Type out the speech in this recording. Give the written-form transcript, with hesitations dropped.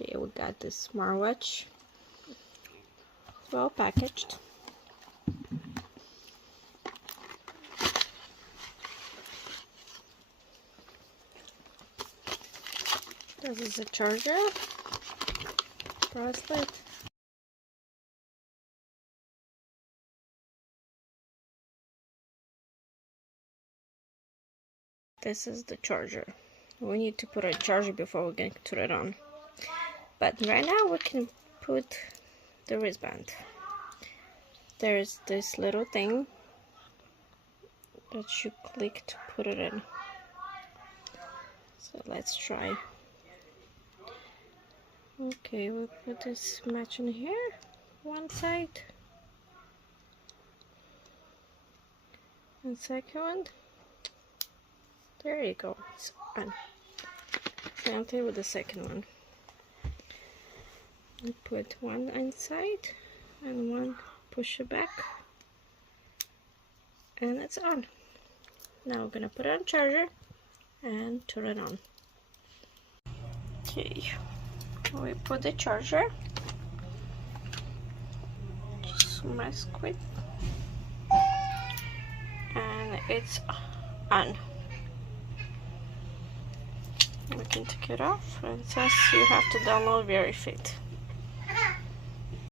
Okay, we got this smartwatch, well packaged. This is a charger, bracelet. This is the charger. We need to put a charger before we can turn it on. But right now we can put the wristband. There's this little thing that you click to put it in. So let's try. Okay, we'll put this match in here, one side, and second one. There you go, it's on. Same thing with the second one. We put one inside and one push it back, and it's on. Now we're gonna put it on charger and turn it on. Okay, we put the charger, just mess quick, and it's on. We can take it off, and it says you have to download Verifit.